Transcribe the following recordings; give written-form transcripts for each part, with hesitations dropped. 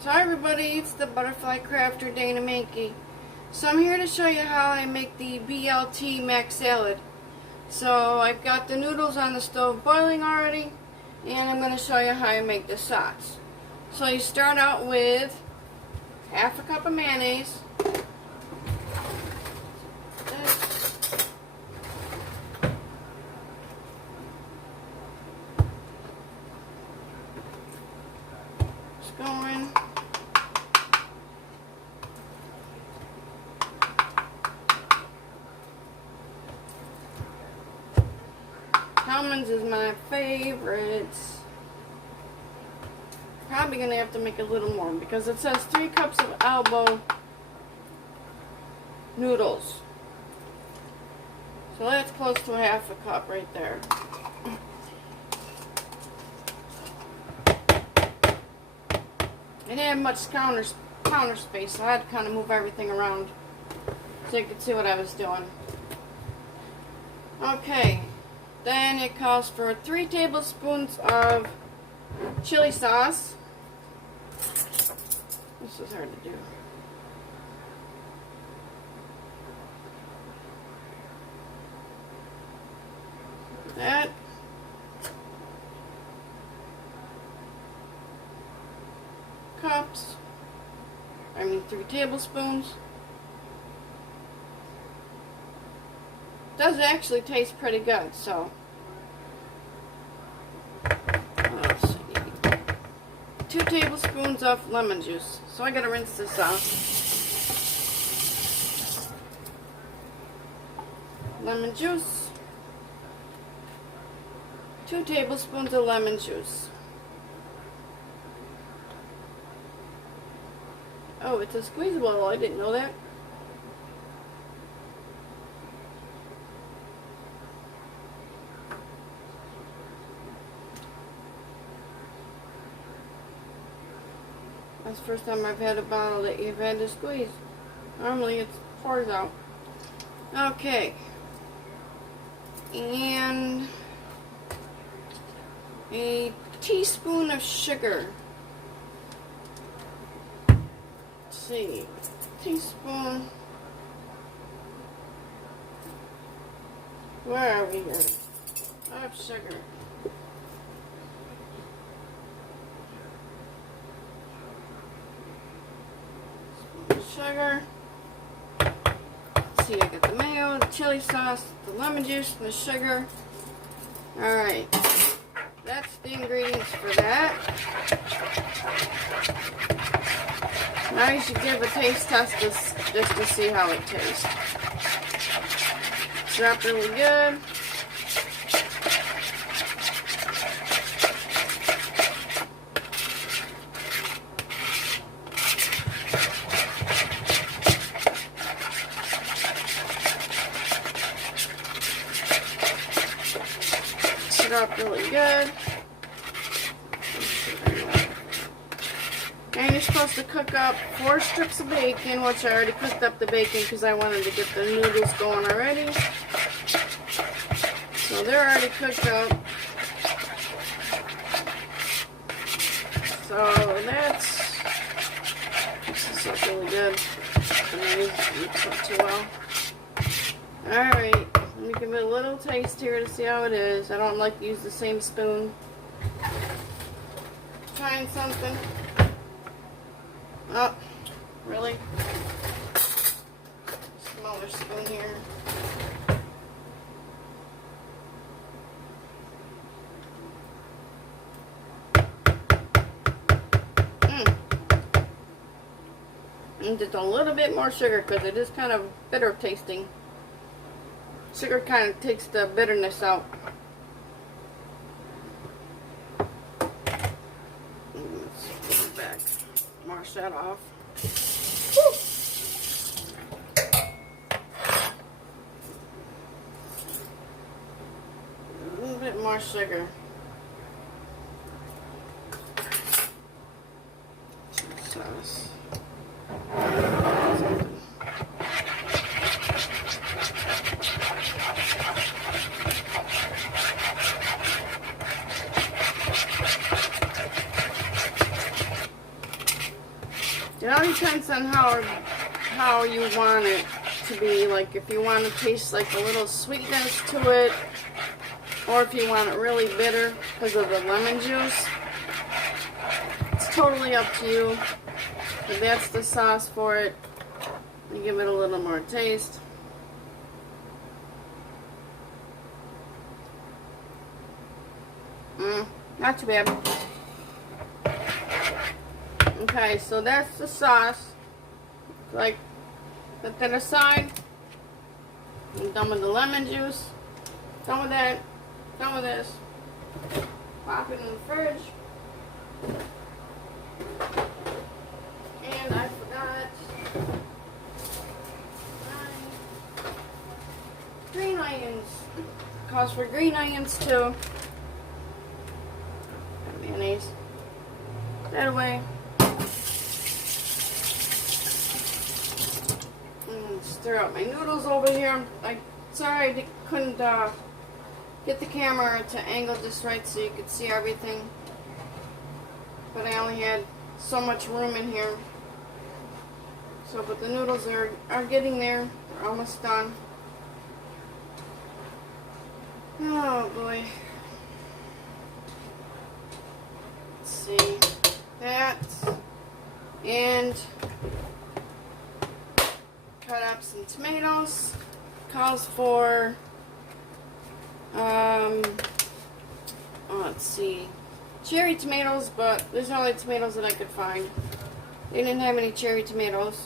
So hi everybody, it's the Butterfly Crafter Dana Mankey. So I'm here to show you how I make the BLT mac salad. So I've got the noodles on the stove boiling already, and I'm going to show you how I make the sauce. So you start out with half a cup of mayonnaise. Going. Almonds is my favorite. Probably gonna have to make a little more because it says 3 cups of elbow noodles. So that's close to a half a cup right there. I didn't have much counter space, so I had to kind of move everything around so you could see what I was doing. Okay, then it calls for 3 tablespoons of chili sauce. This is hard to do. That. Cups. 3 tablespoons. Does actually taste pretty good, so let's see. 2 tablespoons of lemon juice. So I gotta rinse this off. Lemon juice. 2 tablespoons of lemon juice. Oh, it's a squeezable. I didn't know that. That's the first time I've had a bottle that you've had to squeeze. Normally it pours out. Okay. And a teaspoon of sugar. See, teaspoon. Where are we here? Of sugar. Sugar. Let's see, I got the mayo, the chili sauce, the lemon juice, and the sugar. Alright. That's the ingredients for that. Now you should give a taste test just to see how it tastes. Drop really good. Drop really good. And you're supposed to cook up 4 strips of bacon, which I already cooked up the bacon because I wanted to get the noodles going already. So they're already cooked up. So this is really good. It's not too well. Alright, let me give it a little taste here to see how it is. I don't like to use the same spoon. Trying something. Oh, really? Smaller spoon here. And just a little bit more sugar because it is kind of bitter tasting. Sugar kind of takes the bitterness out. Let's put it back. Wash that off. Woo! A little bit more sugar. Sauce. It all depends on how you want it to be. Like if you want to taste like a little sweetness to it, or if you want it really bitter because of the lemon juice. It's totally up to you. But that's the sauce for it. You give it a little more taste. Not too bad. Okay, so that's the sauce. Like, put that aside. I'm done with the lemon juice. Done with that. Done with this. Pop it in the fridge. And I forgot my green onions. Calls for green onions too. Mayonnaise. That away. Stir up my noodles over here. Sorry I couldn't get the camera to angle just right so you could see everything. But I only had so much room in here. So, but the noodles are getting there. They're almost done. Oh boy. Let's see. That. And cut up some tomatoes. Calls for let's see, cherry tomatoes, but there's not like tomatoes that I could find. They didn't have any cherry tomatoes,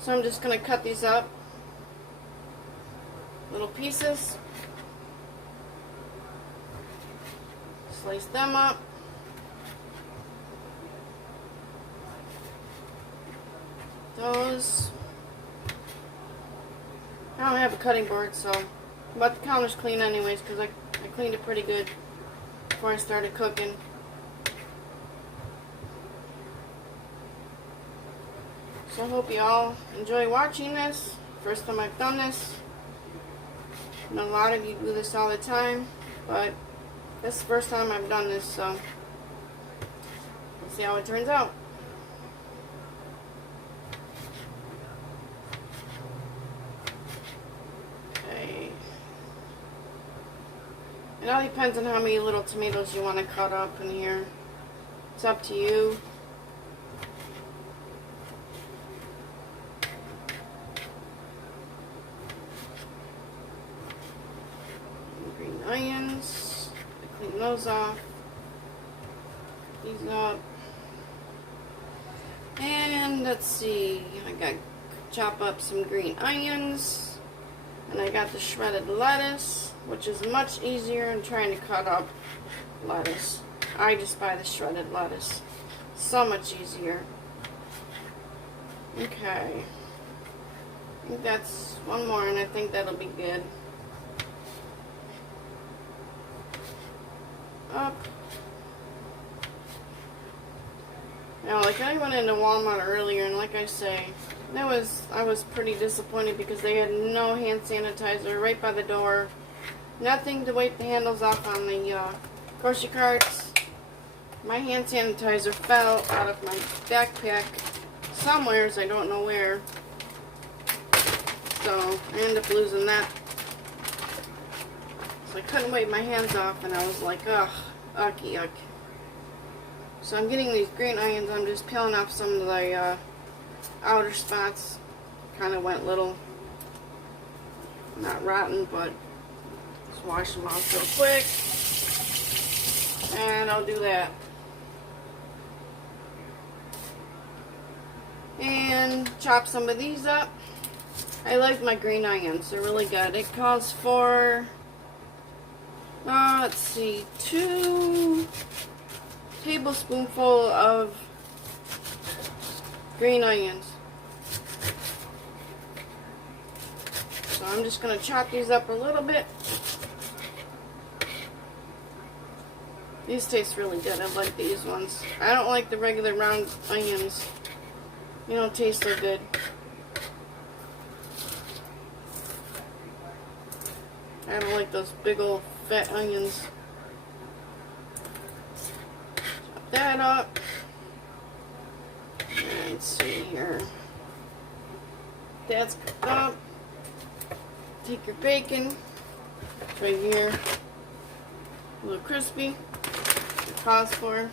so I'm just gonna cut these up little pieces, slice them up. Those, I don't have a cutting board, so, but the counter's clean anyways because I cleaned it pretty good before I started cooking. So I hope you all enjoy watching this. First time I've done this. I know a lot of you do this all the time, but this is the first time I've done this, so we'll see how it turns out. It all depends on how many little tomatoes you want to cut up in here. It's up to you. And green onions. I clean those off. These up. And let's see. I got chop up some green onions. And I got the shredded lettuce, which is much easier than trying to cut up lettuce. I just buy the shredded lettuce. So much easier. Okay. I think that's one more, and I think that'll be good. Up. Now, like I went into Walmart earlier, and like I say, I was pretty disappointed because they had no hand sanitizer right by the door. Nothing to wipe the handles off on the grocery carts. My hand sanitizer fell out of my backpack somewheres, I don't know where. So I ended up losing that. So I couldn't wipe my hands off, and I was like, ugh, yucky, yuck. So I'm getting these green onions. I'm just peeling off some of the outer spots. Kind of went little, not rotten, but just wash them off real quick. And I'll do that. And chop some of these up. I like my green onions. They're really good. It calls for, let's see, 2 tablespoonfuls of green onions. So I'm just going to chop these up a little bit. These taste really good. I like these ones. I don't like the regular round onions. They don't taste so good. I don't like those big old fat onions. Chop that up. And let's see here. That's cooked up. Take your bacon. It's right here. A little crispy. It calls for.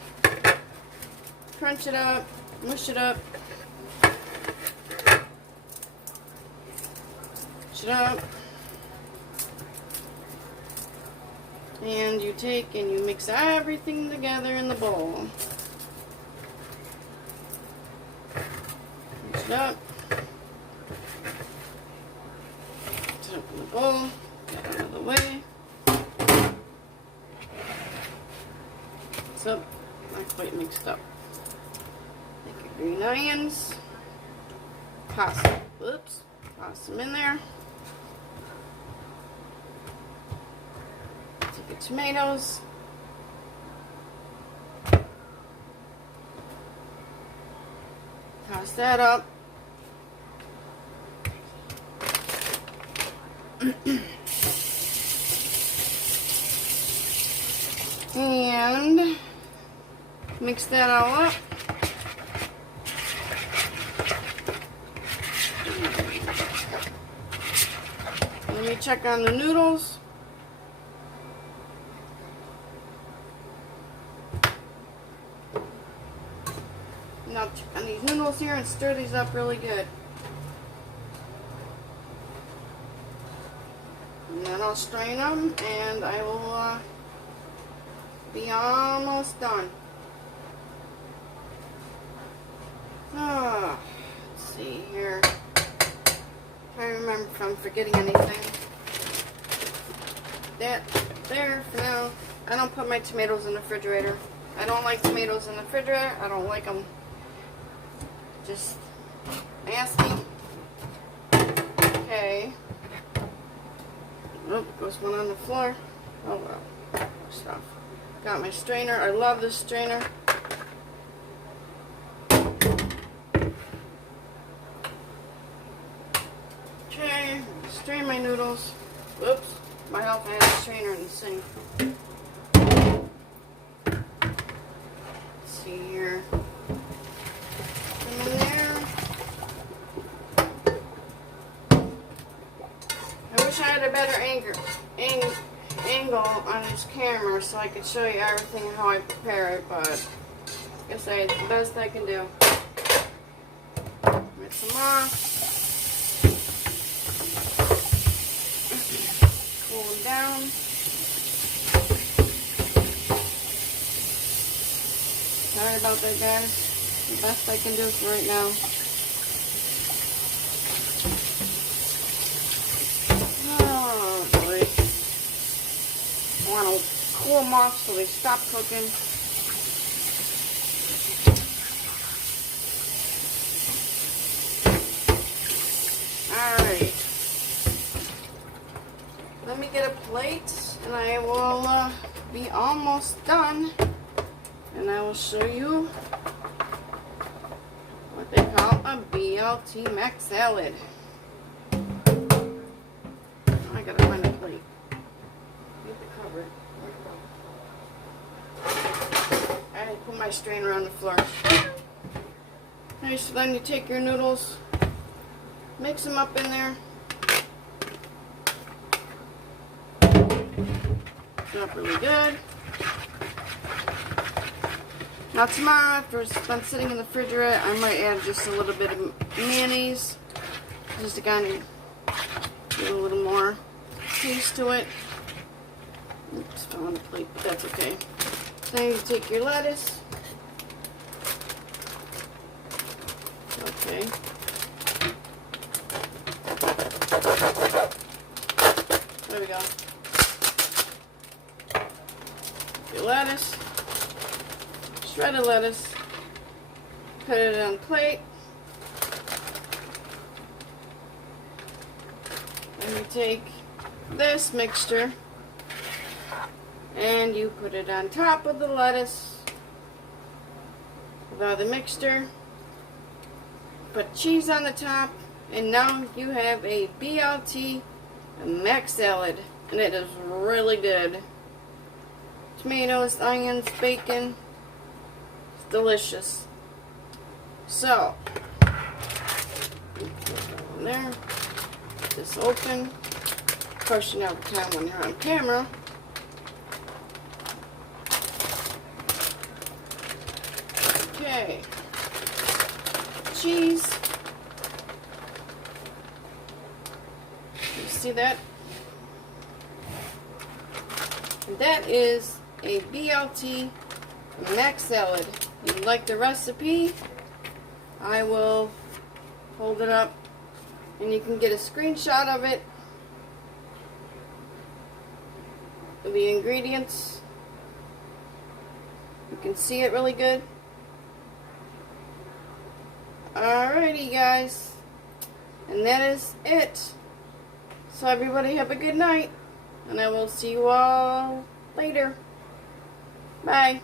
Crunch it up. Mush it up. Mush it up. And you take and you mix everything together in the bowl. Mix it up. Mix it up in the bowl. Get out of the way. Mix up. Not quite mixed up. Take your green onions. Toss them. Whoops. Toss them in there. Take your tomatoes. Toss that up. And mix that all up. Let me check on the noodles. Now check on these noodles here and stir these up really good. And then I'll strain them and I will be almost done. Let's see here. Trying to remember if I'm forgetting anything. That there for now. I don't put my tomatoes in the refrigerator. I don't like tomatoes in the refrigerator. I don't like them just nasty. Okay. Oh, goes one on the floor. Oh well. Stuff. Got my strainer. I love this strainer. Okay, strain my noodles. Whoops, my help, I had a strainer in the sink. Let's see here. Put them in there. I wish I had a better angle on this camera so I could show you everything how I prepare it, but I guess it's the best I can do. Rinse them off. Cool them down. Sorry about that, guys. The best I can do for right now. Oh boy. I want to cool them off so they stop cooking. Alright. Let me get a plate and I will be almost done. And I will show you what they call a BLT mac salad. I gotta find a plate. Get the cover. I didn't put my strainer on the floor. Okay, so then you take your noodles, mix them up in there. Mix it up really good. Now tomorrow, after it's been sitting in the refrigerator, I might add just a little bit of mayonnaise, just to kind of give a little more taste to it. Oops, fell on the plate, but that's okay. Then you take your lettuce. Okay. There we go. Your lettuce. Shredded lettuce, put it on a plate, and you take this mixture and you put it on top of the lettuce with all the mixture, put cheese on the top, and now you have a BLT mac salad, and it is really good. Tomatoes, onions, bacon. Delicious. So, there. This open. Of course, you know the time when you're on camera. Okay. Cheese. You see that? And that is a BLT mac salad. If you like the recipe, I will hold it up and you can get a screenshot of it, the ingredients. You can see it really good. Alrighty guys, and that is it. So everybody have a good night, and I will see you all later. Bye.